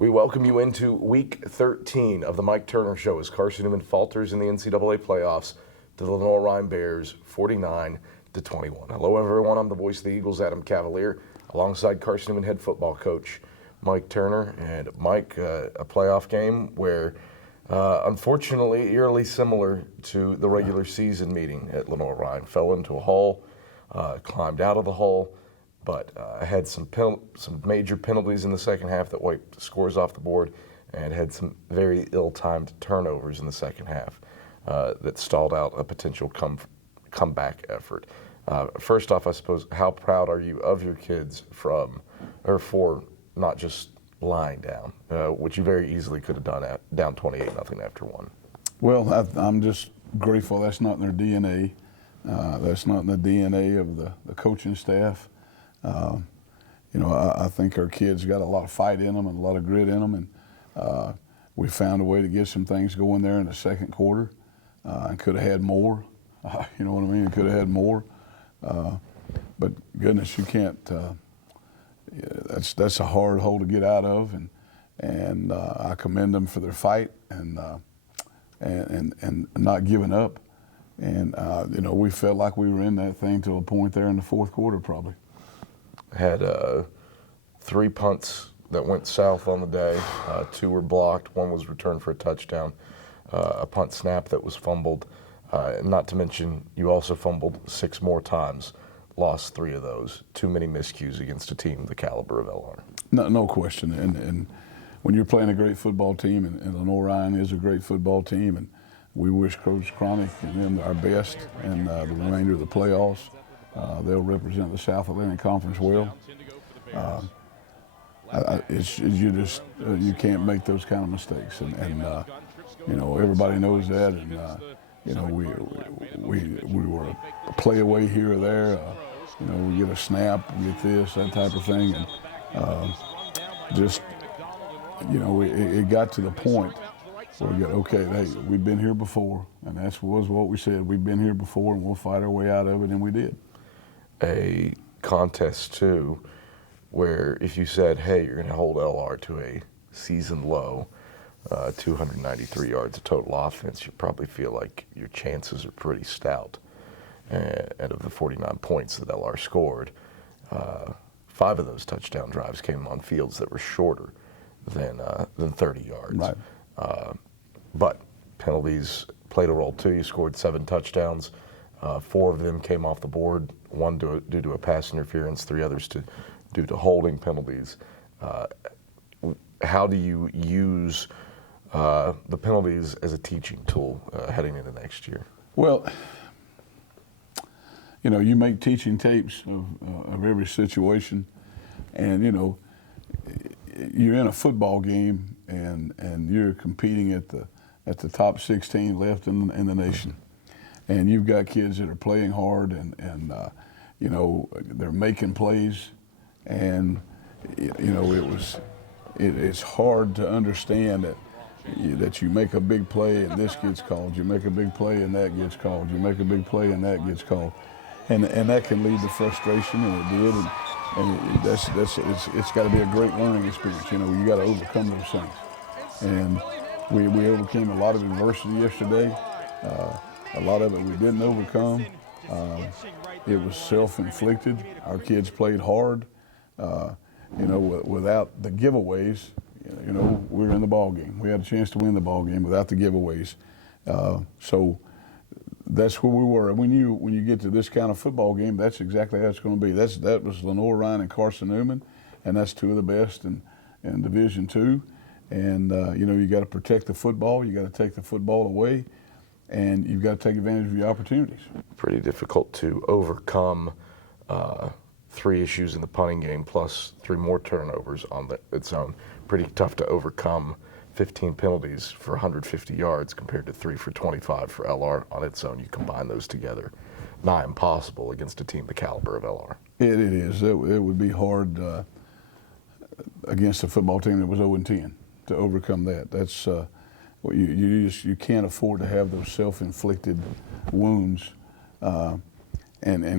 We welcome you into Week 13 of the Mike Turner Show as Carson-Newman falters in the NCAA playoffs to the Lenoir-Rhyne Bears 49-21. Hello, everyone. I'm the voice of the Eagles, Adam Cavalier, alongside Carson-Newman head football coach Mike Turner. And Mike, a playoff game where, unfortunately, eerily similar to the regular season meeting at Lenoir-Rhyne. Fell into a hole, climbed out of the hole, but had some major penalties in the second half that wiped scores off the board, and had some very ill-timed turnovers in the second half that stalled out a potential comeback effort. First off, I suppose, how proud are you of your kids for not just lying down, which you very easily could have done down 28-0 after one? Well, I'm just grateful that's not in their DNA. That's not in the DNA of the coaching staff. I think our kids got a lot of fight in them and a lot of grit in them, and we found a way to get some things going there in the second quarter, and could have had more. You know what I mean? Could have had more, but goodness, you can't. That's a hard hole to get out of, and I commend them for their fight and not giving up, and we felt like we were in that thing to a point there in the fourth quarter probably. Had 3 punts that went south on the day. 2 were blocked. 1 was returned for a touchdown. A punt snap that was fumbled. Not to mention, you also fumbled 6 more times. Lost 3 of those. Too many miscues against a team the caliber of LR. No question. And when you're playing a great football team, and Lenoir-Rhyne is a great football team, and we wish Coach Cronick and them our best in the remainder of the playoffs. They'll represent the South Atlantic Conference well. You can't make those kind of mistakes, and everybody knows that. And we were a play away here or there. We get a snap, we get this, that type of thing, and it got to the point where we got, okay, hey, we've been here before, and was what we said. We've been here before, and we'll fight our way out of it, and we did. A contest too, where if you said, hey, you're going to hold LR to a season low, 293 yards of total offense, you probably feel like your chances are pretty stout. And of the 49 points that LR scored, 5 of those touchdown drives came on fields that were shorter than 30 yards. Right. But penalties played a role too. You scored 7 touchdowns. 4 of them came off the board, 1 due to a pass interference, 3 others due to holding penalties. How do you use the penalties as a teaching tool heading into next year? Well, you make teaching tapes of every situation, and you're in a football game, and you're competing at the top 16 left in the nation. And you've got kids that are playing hard, and they're making plays, and it's hard to understand that you make a big play and this gets called, you make a big play and that gets called, you make a big play and that gets called, and that can lead to frustration, and it did, and it's got to be a great learning experience. You got to overcome those things, and we overcame a lot of adversity yesterday. A lot of it we didn't overcome. It was self-inflicted. Our kids played hard. Without the giveaways, we were in the ball game. We had a chance to win the ball game without the giveaways. So that's where we were. When you get to this kind of football game, that's exactly how it's going to be. That was Lenoir-Rhyne and Carson-Newman, and that's 2 of the best in Division II. And you got to protect the football. You got to take the football away. And you've got to take advantage of your opportunities. Pretty difficult to overcome 3 issues in the punting game plus 3 more turnovers on its own. Pretty tough to overcome 15 penalties for 150 yards compared to 3 for 25 for LR on its own. You combine those together, nigh impossible against a team the caliber of LR. It is. It would be hard against a football team that was 0-10 to overcome that. That's you can't afford to have those self-inflicted wounds, and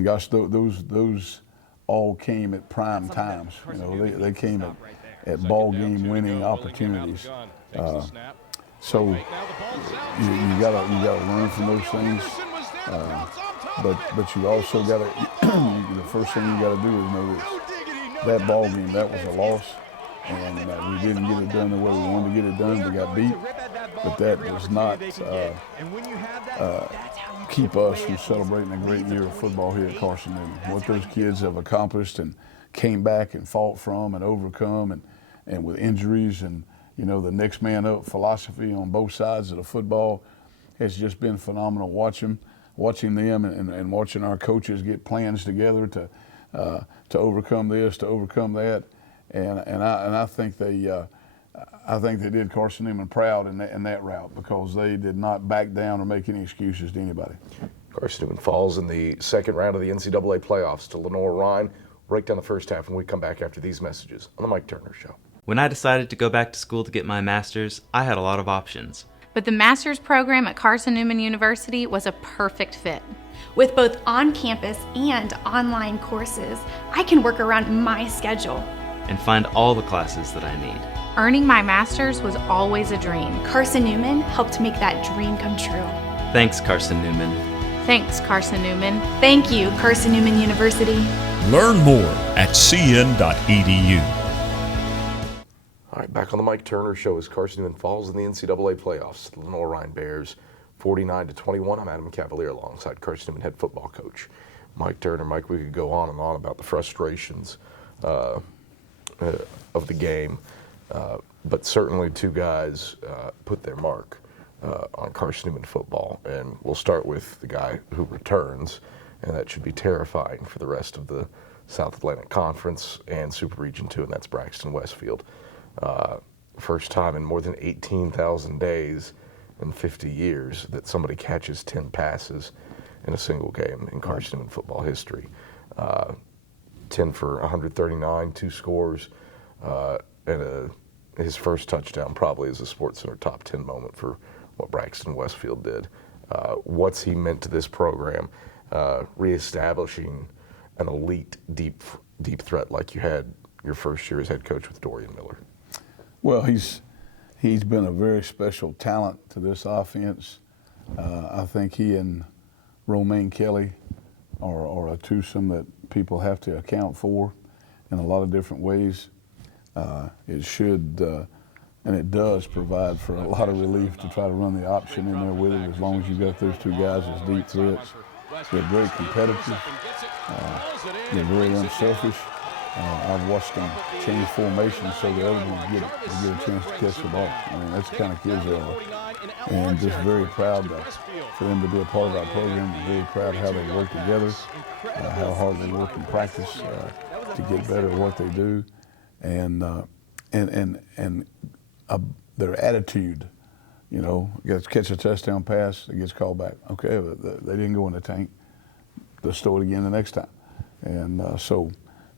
gosh, those all came at prime times. They came at ball game winning opportunities. So you gotta learn from those things. But you also gotta the first thing you gotta do is know that ball game, that was a loss, and we didn't get it done the way we wanted to get it done. We got beat, but that does not keep us from celebrating a great year of football here at Carson-Newman. What those kids have accomplished and came back and fought from and overcome, and with injuries and the next man up philosophy on both sides of the football has just been phenomenal. Watching them and watching our coaches get plans together to overcome this, to overcome that, and I think they did Carson-Newman proud in that route, because they did not back down or make any excuses to anybody. Carson-Newman falls in the second round of the NCAA playoffs to Lenoir-Rhyne. Break down the first half when we come back after these messages on the Mike Turner Show. When I decided to go back to school to get my master's, I had a lot of options. But the master's program at Carson-Newman University was a perfect fit. With both on-campus and online courses, I can work around my schedule And find all the classes that I need. Earning my master's was always a dream. Carson-Newman helped make that dream come true. Thanks, Carson-Newman. Thanks, Carson-Newman. Thank you, Carson-Newman University. Learn more at cn.edu. All right, back on the Mike Turner Show as Carson-Newman falls in the NCAA playoffs. The Lenoir-Rhyne Bears, 49-21. I'm Adam Cavalier alongside Carson-Newman head football coach Mike Turner. Mike, we could go on and on about the frustrations of the game, but certainly two guys put their mark on Carson-Newman football, and we'll start with the guy who returns, and that should be terrifying for the rest of the South Atlantic Conference and Super Region 2, and that's Braxton Westfield. First time in more than 18,000 days in 50 years that somebody catches 10 passes in a single game in Carson-Newman football history. 10 for 139, 2 scores, and his first touchdown probably is a SportsCenter top 10 moment for what Braxton Westfield did. What's he meant to this program, reestablishing an elite deep threat like you had your first year as head coach with Dorian Miller? Well, he's been a very special talent to this offense. I think he and Romaine Kelly are a twosome that people have to account for in a lot of different ways. It should, and it does, provide for a lot of relief to try to run the option in there with it, as long as you've got those two guys as deep threats. They're very competitive. They're very unselfish. I've watched them change formations so the other ones get a chance to catch the ball. I mean, that's the kind of kids they are. And just very proud for them to be a part of our program. I'm very proud of how they work together, how hard they work in practice to get better at what they do, and their attitude. You know, gets catch a touchdown pass, it gets called back. Okay, they didn't go in the tank. Let's throw it again the next time. And so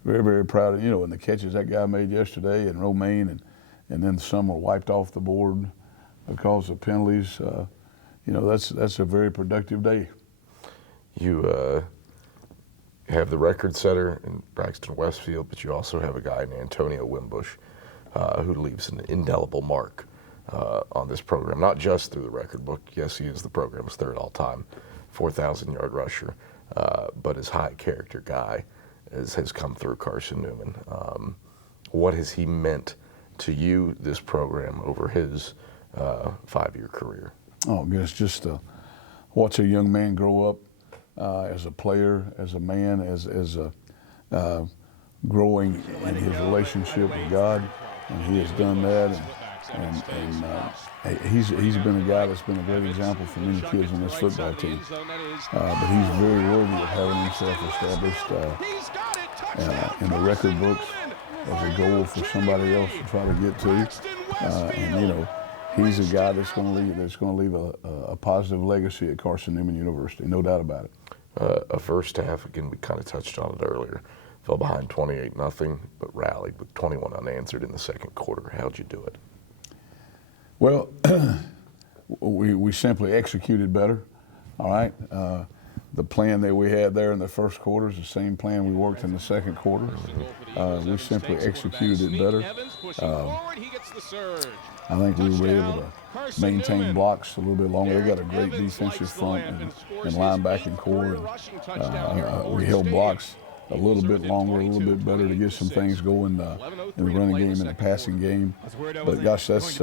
very, very proud of, and the catches that guy made yesterday, and Romaine, and then some were wiped off the board because of penalties. That's a very productive day. You have the record setter in Braxton Westfield, but you also have a guy named Antonio Wimbush who leaves an indelible mark on this program, not just through the record book. Yes, he is the program's third all-time 4,000-yard rusher, but his high-character guy has come through Carson-Newman. What has he meant to you, this program, over his 5-year career? Oh, goodness, just to watch a young man grow up as a player, as a man, as growing in his relationship with God, and he has done that. And he's been a guy that's been a great example for many kids on this football team. But he's very worthy of having himself established in the record books as a goal for somebody else to try to get to. He's a guy that's going to leave a positive legacy at Carson-Newman University, no doubt about it. A first half, again, we kind of touched on it earlier, fell behind 28-0, but rallied with 21 unanswered in the second quarter. How'd you do it? Well, we simply executed better, all right? the plan that we had there in the first quarter is the same plan we worked in the second quarter. We simply executed it better. I think we were able to maintain blocks a little bit longer. They got a great defensive front and linebacking core, and we held blocks a little bit longer, a little bit better to get some things going in the running game and the passing game. But gosh, that's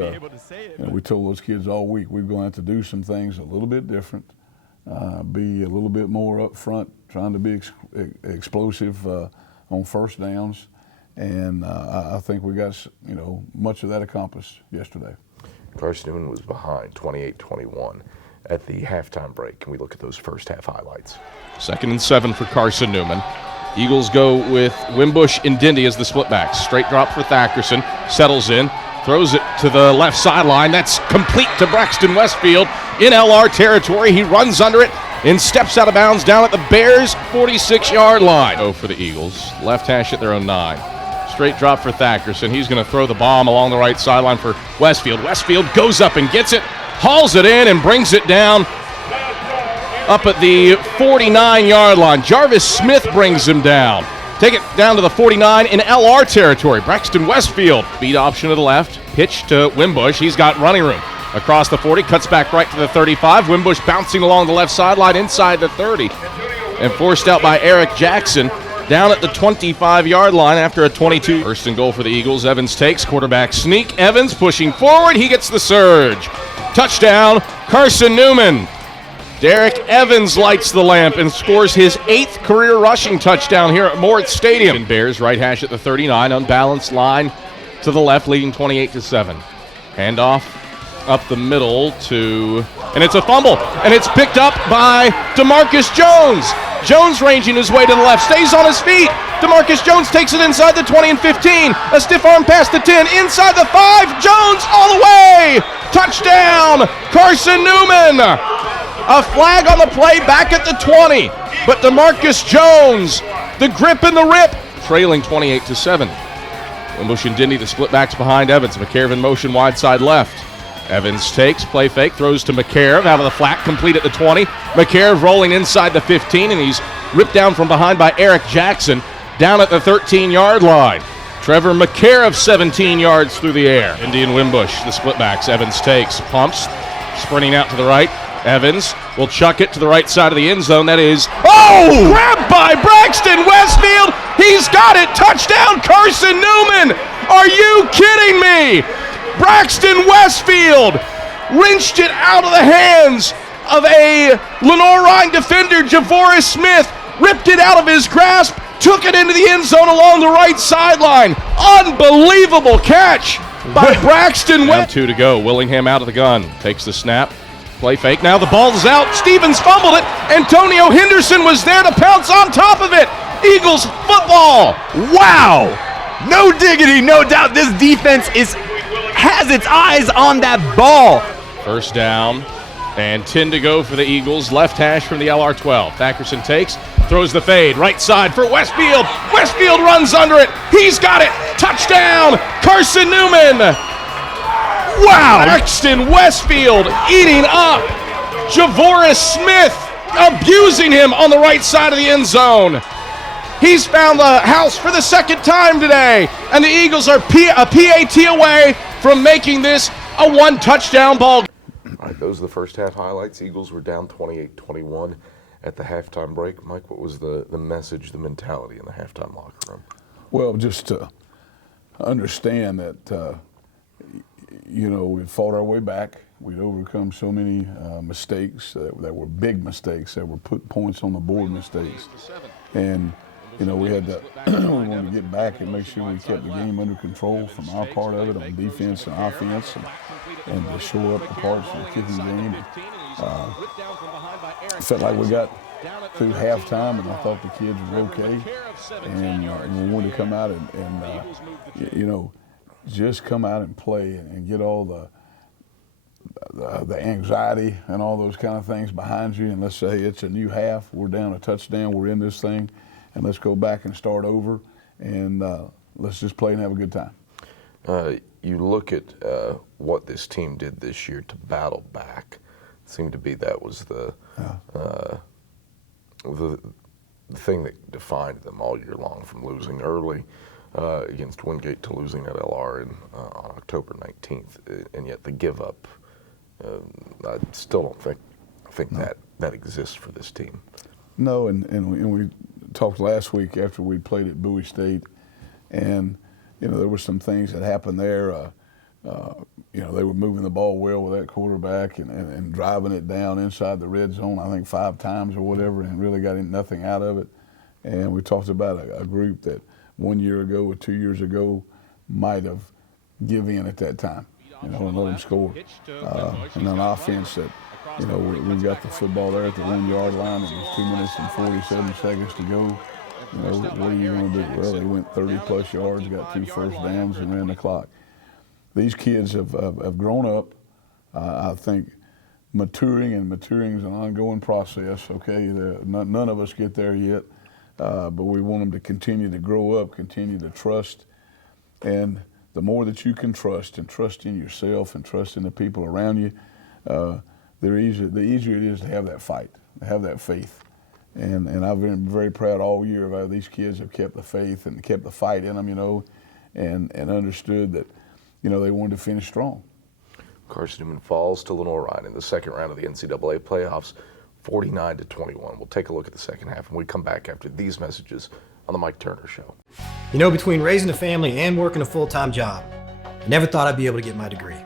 we told those kids all week we're going to have to do some things a little bit different, be a little bit more up front, trying to be explosive on first downs. And I think we got much of that accomplished yesterday. Carson-Newman was behind 28-21 at the halftime break. Can we look at those first half highlights? 2nd and 7 for Carson-Newman. Eagles go with Wimbush and Dindy as the split-backs. Straight drop for Thackerson. Settles in. Throws it to the left sideline. That's complete to Braxton Westfield in LR territory. He runs under it and steps out of bounds down at the Bears' 46-yard line. Oh, for the Eagles. Left hash at their own 9. Straight drop for Thackerson. He's going to throw the bomb along the right sideline for Westfield. Westfield goes up and gets it, hauls it in, and brings it down up at the 49-yard line. Jarvis Smith brings him down. Take it down to the 49 in LR territory. Braxton Westfield, beat option to the left, pitch to Wimbush. He's got running room. Across the 40, cuts back right to the 35. Wimbush bouncing along the left sideline inside the 30. And forced out by Eric Jackson down at the 25-yard line after a 22. First and goal for the Eagles. Evans takes, quarterback sneak. Evans pushing forward. He gets the surge. Touchdown, Carson-Newman. Derek Evans lights the lamp and scores his 8th career rushing touchdown here at Moritz Stadium. And Bears right hash at the 39, unbalanced line to the left, leading 28-7. Handoff up the middle and it's a fumble, and it's picked up by DeMarcus Jones. Jones ranging his way to the left, stays on his feet. DeMarcus Jones takes it inside the 20 and 15. A stiff arm pass to 10, inside the 5. Jones all the way. Touchdown, Carson-Newman. A flag on the play back at the 20. But DeMarcus Jones, the grip and the rip, trailing 28-7. Wimbush and Dindy, the split backs behind Evans. McCarv in motion, wide side left. Evans takes, play fake, throws to McCarv out of the flat, complete at the 20. McCarv rolling inside the 15, and he's ripped down from behind by Eric Jackson down at the 13-yard line. Trevor McCarv 17 yards through the air. Indian Wimbush, the split backs. Evans takes, pumps, sprinting out to the right. Evans will chuck it to the right side of the end zone. That is, grabbed by Braxton Westfield. He's got it. Touchdown, Carson-Newman. Are you kidding me? Braxton Westfield wrenched it out of the hands of a Lenoir-Rhyne defender, Javoris Smith, ripped it out of his grasp, took it into the end zone along the right sideline. Unbelievable catch by Braxton Westfield. 2 to go. Willingham out of the gun. Takes the snap. Play fake. Now the ball is out. Stevens fumbled it. Antonio Henderson was there to pounce on top of it. Eagles football. Wow. No diggity, no doubt. This defense has its eyes on that ball. First down and 10 to go for the Eagles. Left hash from the LR12. Thackerson takes, throws the fade. Right side for Westfield. Westfield runs under it. He's got it. Touchdown, Carson-Newman. Wow! Braxton Westfield eating up Javoris Smith, abusing him on the right side of the end zone. He's found the house for the second time today, and the Eagles are a PAT away from making this a one-touchdown ball. All right, those are the first half highlights. Eagles were down 28-21 at the halftime break. Mike, what was the message, the mentality in the halftime locker room? Well, just to understand that we fought our way back. We'd overcome so many mistakes that were big mistakes, that were put points on the board mistakes. And, we had to we wanted to get back and make sure we kept the game under control from our part of it on defense and offense, and to shore up the parts of the kicking game. It felt like we got through halftime, and I thought the kids were okay. And we wanted to come out and just come out and play and get all the anxiety and all those kind of things behind you, and let's say it's a new half, we're down a touchdown, we're in this thing, and let's go back and start over, and let's just play and have a good time. You look at what this team did this year to battle back. It seemed to be that was the the thing that defined them all year long, from losing early against Wingate to losing at LR on October 19th, and yet the give up, I still don't think that exists for this team. No, and we talked last week after we played at Bowie State, and there were some things that happened there. They were moving the ball well with that quarterback and driving it down inside the red zone, I think 5 times or whatever, and really got nothing out of it. And we talked about a group that 1 year ago or 2 years ago might have given in at that time, and let them score. And an offense that, we've got the football there at the 1 yard line, and there's 2 minutes and 47 seconds to go. What are you going to do? Well, they went 30-plus yards, got 2 first downs, and ran the clock. These kids have grown up. I think maturing is an ongoing process, okay? None of us get there yet, but we want them to continue to grow up, continue to trust. And the more that you can trust, and trust in yourself and trust in the people around you, the easier it is to have that fight, to have that faith. And I've been very proud all year of how these kids have kept the faith and kept the fight in them, and understood that, they wanted to finish strong. Carson-Newman falls to Lenoir-Rhyne in the second round of the NCAA playoffs, 49-21. We'll take a look at the second half when we come back after these messages on the Mike Turner Show. Between raising a family and working a full-time job, I never thought I'd be able to get my degree.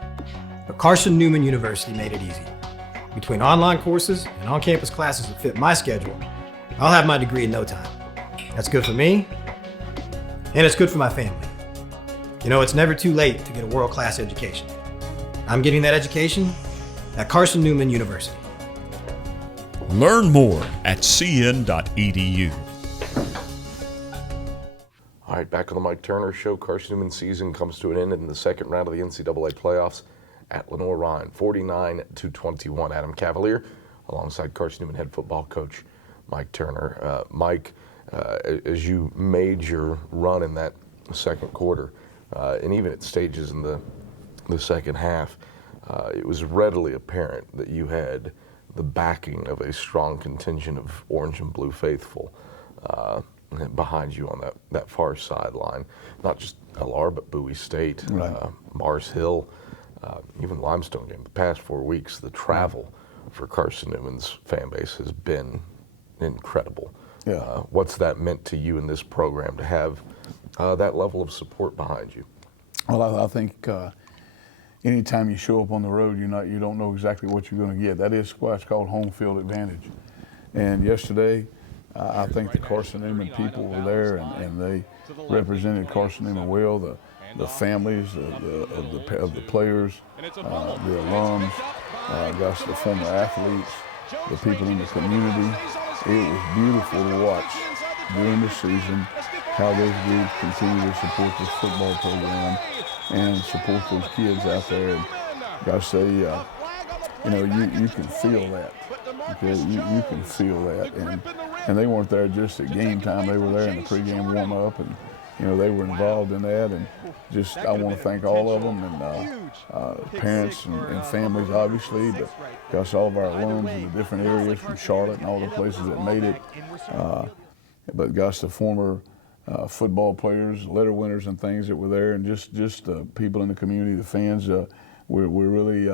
But Carson-Newman University made it easy. Between online courses and on-campus classes that fit my schedule, I'll have my degree in no time. That's good for me, and it's good for my family. It's never too late to get a world-class education. I'm getting that education at Carson-Newman University. Learn more at cn.edu. All right, back on the Mike Turner Show. Carson-Newman season comes to an end in the second round of the NCAA playoffs at Lenoir-Rhyne, 49-21. Adam Cavalier, alongside Carson-Newman head football coach Mike Turner. Mike, as you made your run in that second quarter, and even at stages in the second half, it was readily apparent that you had the backing of a strong contingent of orange and blue faithful behind you on that far sideline. Not just LR, but Bowie State, right. Mars Hill, even Limestone game. The past 4 weeks, the travel for Carson-Newman's fan base has been incredible. Yeah. What's that meant to you in this program to have that level of support behind you? Well, I think anytime you show up on the road, you don't know exactly what you're going to get. That is why it's called home field advantage. And yesterday, I think the Carson-Newman people were there, and they represented Carson-Newman well. The families of the players, the alums, the former athletes, the people in the community. It was beautiful to watch during the season how those groups continue to support this football program and support those kids out there. And gosh, you can feel that. Okay, you can feel that, and they weren't there just at game time. They were there in the pregame warm up, and they were involved in that. And just I want to thank all of them, and parents and families obviously, but gosh, all of our alums in the different areas from Charlotte and all the places that made it. But gosh, the former football players, letter winners, and things that were there, and just people in the community, the fans. We're really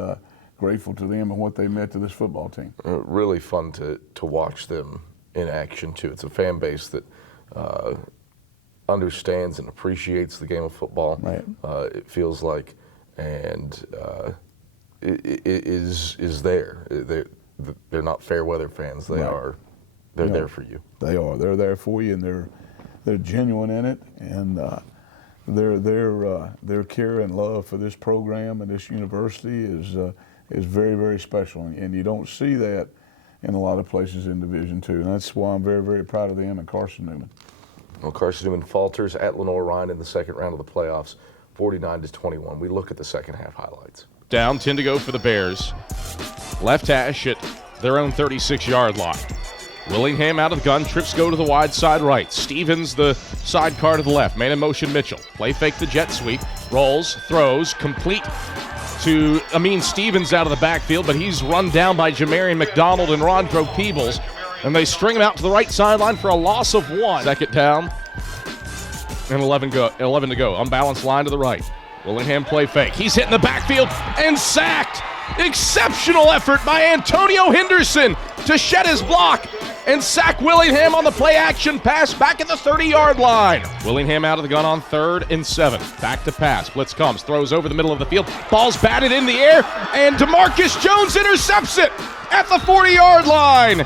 grateful to them and what they meant to this football team. Really fun to watch them in action too. It's a fan base that understands and appreciates the game of football. Right. It feels like, and it is there. They're not fair weather fans. They are. They're there for you. They are. They're there for you, and they're genuine in it, and their care and love for this program and this university is very, very special, and you don't see that in a lot of places in Division II, and that's why I'm very, very proud of them and Carson-Newman. Well, Carson-Newman falters at Lenoir-Rhyne in the second round of the playoffs, 49-21. We look at the second half highlights. Down, 10 to go for the Bears. Left hash at their own 36-yard line. Willingham out of the gun, trips go to the wide side right. Stevens the sidecar to the left. Man in motion Mitchell. Play fake the jet sweep. Rolls, throws, complete to Amin Stevens out of the backfield, but he's run down by Jamarian McDonald and Rondro Peebles. And they string him out to the right sideline for a loss of 1. Second down and 11 to go. Unbalanced line to the right. Willingham play fake. He's hit in the backfield and sacked. Exceptional effort by Antonio Henderson to shed his block and sack Willingham on the play action pass back at the 30-yard line. Willingham out of the gun on 3rd and 7. Back to pass. Blitz comes. Throws over the middle of the field. Ball's batted in the air, and DeMarcus Jones intercepts it at the 40-yard line.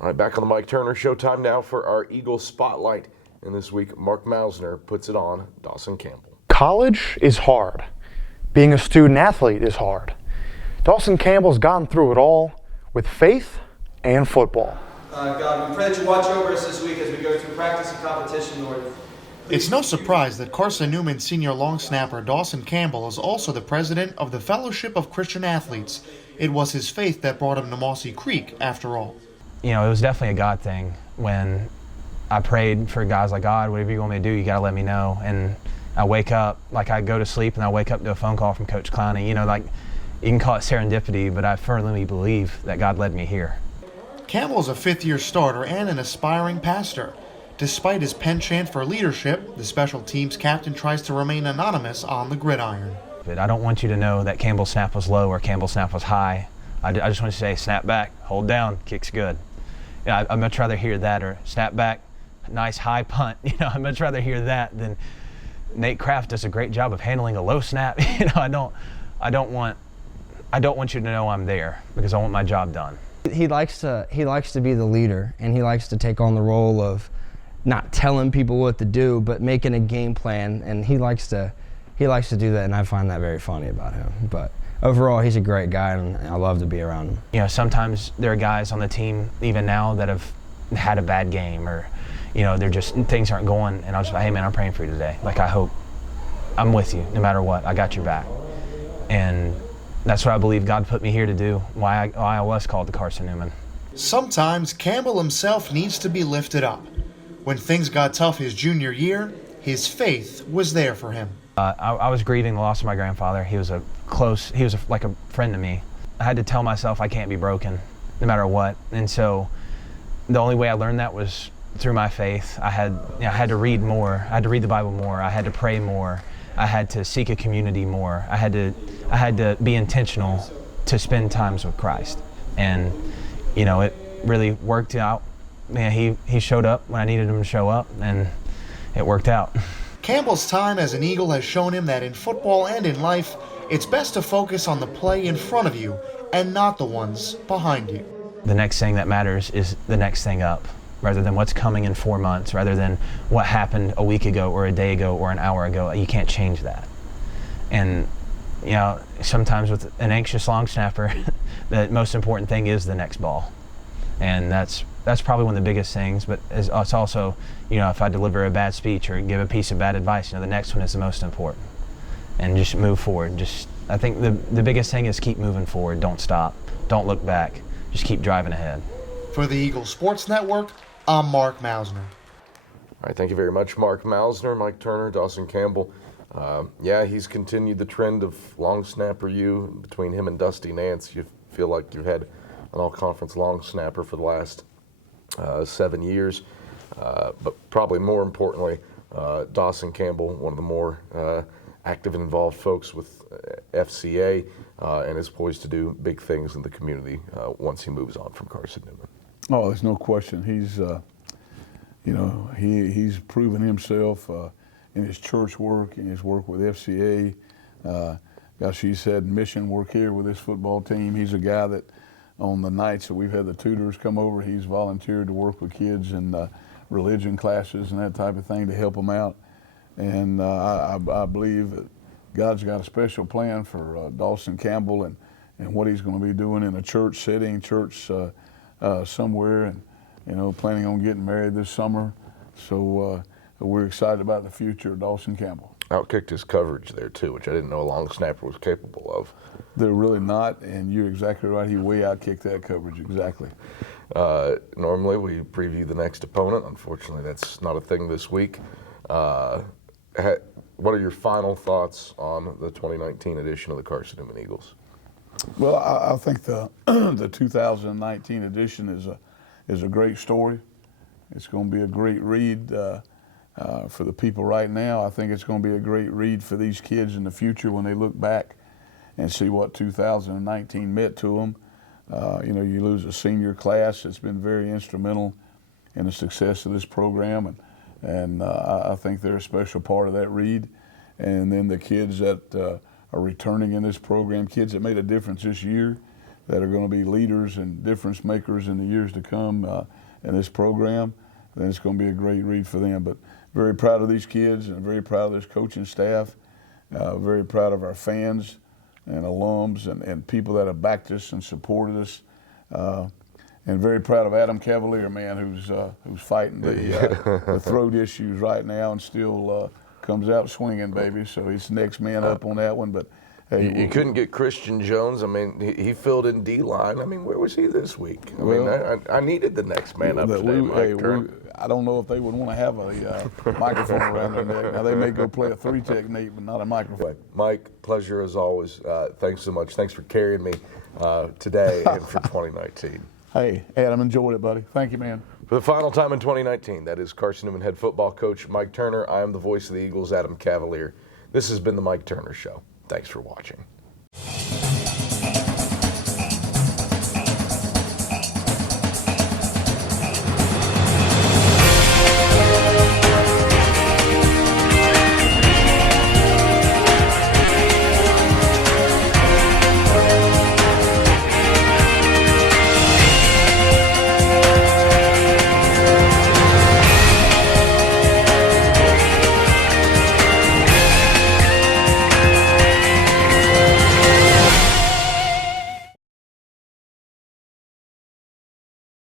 All right, back on the Mike Turner Show. Time now for our Eagles Spotlight. And this week, Mark Mausner puts it on Dawson Campbell. College is hard. Being a student athlete is hard. Dawson Campbell's gotten through it all with faith and football. God, we pray that you watch over us this week as we go through practice and competition, Lord. It's no surprise that Carson-Newman senior long snapper Dawson Campbell is also the president of the Fellowship of Christian Athletes. It was his faith that brought him to Mossy Creek, after all. You know, it was definitely a God thing when I prayed for guys like, God, whatever you want me to do, you got to let me know. And I wake up, like I go to sleep and I wake up to a phone call from Coach Clowney. You know, like you can call it serendipity, but I firmly believe that God led me here. Campbell is a fifth-year starter and an aspiring pastor. Despite his penchant for leadership, the special teams captain tries to remain anonymous on the gridiron. But I don't want you to know that Campbell's snap was low or Campbell's snap was high. I just want to say snap back, hold down, kick's good. Yeah, I'd much rather hear that, or snap back, nice high punt. You know, I'd much rather hear that than Nate Kraft does a great job of handling a low snap. You know, I don't want you to know I'm there because I want my job done. He likes to be the leader, and he likes to take on the role of not telling people what to do, but making a game plan, and he likes to do that, and I find that very funny about him. But overall, he's a great guy, and I love to be around him. You know, sometimes there are guys on the team, even now, that have had a bad game, or, you know, they're just, things aren't going, and I'll just, hey man, I'm praying for you today. Like, I hope, I'm with you, no matter what, I got your back. And that's what I believe God put me here to do, why I was called to Carson-Newman. Sometimes Campbell himself needs to be lifted up. When things got tough his junior year, his faith was there for him. I was grieving the loss of my grandfather. He was like a friend to me. I had to tell myself I can't be broken, no matter what. And so the only way I learned that was through my faith. I had to read more. I had to read the Bible more. I had to pray more. I had to seek a community more. I had to be intentional to spend times with Christ. And, you know, it really worked out. Man, he showed up when I needed him to show up, and it worked out. Campbell's time as an Eagle has shown him that in football and in life, it's best to focus on the play in front of you and not the ones behind you. The next thing that matters is the next thing up, rather than what's coming in 4 months, rather than what happened a week ago or a day ago or an hour ago. You can't change that. And, you know, sometimes with an anxious long snapper, the most important thing is the next ball. And that's probably one of the biggest things, but it's also, you know, if I deliver a bad speech or give a piece of bad advice, you know, the next one is the most important. And just move forward. I think the biggest thing is keep moving forward. Don't stop. Don't look back. Just keep driving ahead. For the Eagle Sports Network, I'm Mark Mausner. All right, thank you very much, Mark Mausner, Mike Turner, Dawson Campbell. Yeah, he's continued the trend of long snapper you between him and Dusty Nance. You feel like you've had an all-conference long snapper for the last 7 years. But probably more importantly, Dawson Campbell, one of the more active and involved folks with FCA, and is poised to do big things in the community once he moves on from Carson-Newman. Oh, there's no question. He's, you know, he's proven himself in his church work, in his work with FCA. Gosh, he's had mission work here with this football team. He's a guy that on the nights that we've had the tutors come over, he's volunteered to work with kids in religion classes and that type of thing to help them out. And I believe that God's got a special plan for Dawson Campbell and what he's going to be doing in a church setting, somewhere, and, you know, planning on getting married this summer. So we're excited about the future of Dawson Campbell. Outkicked his coverage there too, which I didn't know a long snapper was capable of. They're really not, and you're exactly right. He way outkicked that coverage, exactly. Normally we preview the next opponent. Unfortunately, that's not a thing this week. What are your final thoughts on the 2019 edition of the Carson-Newman Eagles? Well, I think the the 2019 edition is a great story. It's going to be a great read for the people right now. I think it's going to be a great read for these kids in the future when they look back and see what 2019 meant to them. You know, you lose a senior class that's been very instrumental in the success of this program, and I think they're a special part of that read. And then the kids that are returning in this program, kids that made a difference this year, that are going to be leaders and difference makers in the years to come in this program, then it's going to be a great read for them. But very proud of these kids and very proud of this coaching staff, very proud of our fans and alums and people that have backed us and supported us. And very proud of Adam Cavalier, man, who's fighting the throat issues right now and still comes out swinging, baby. So he's the next man up on that one. But hey, you couldn't get Christian Jones. I mean, he filled in D-line. I mean, where was he this week? I needed the next man up today, I don't know if they would want to have a microphone around their neck. Now, they may go play a three technique, but not a microphone. Mike, pleasure as always. Thanks so much. Thanks for carrying me today and for 2019. Hey, Adam, enjoyed it, buddy. Thank you, man. For the final time in 2019, that is Carson-Newman head football coach Mike Turner. I am the voice of the Eagles, Adam Cavalier. This has been the Mike Turner Show. Thanks for watching.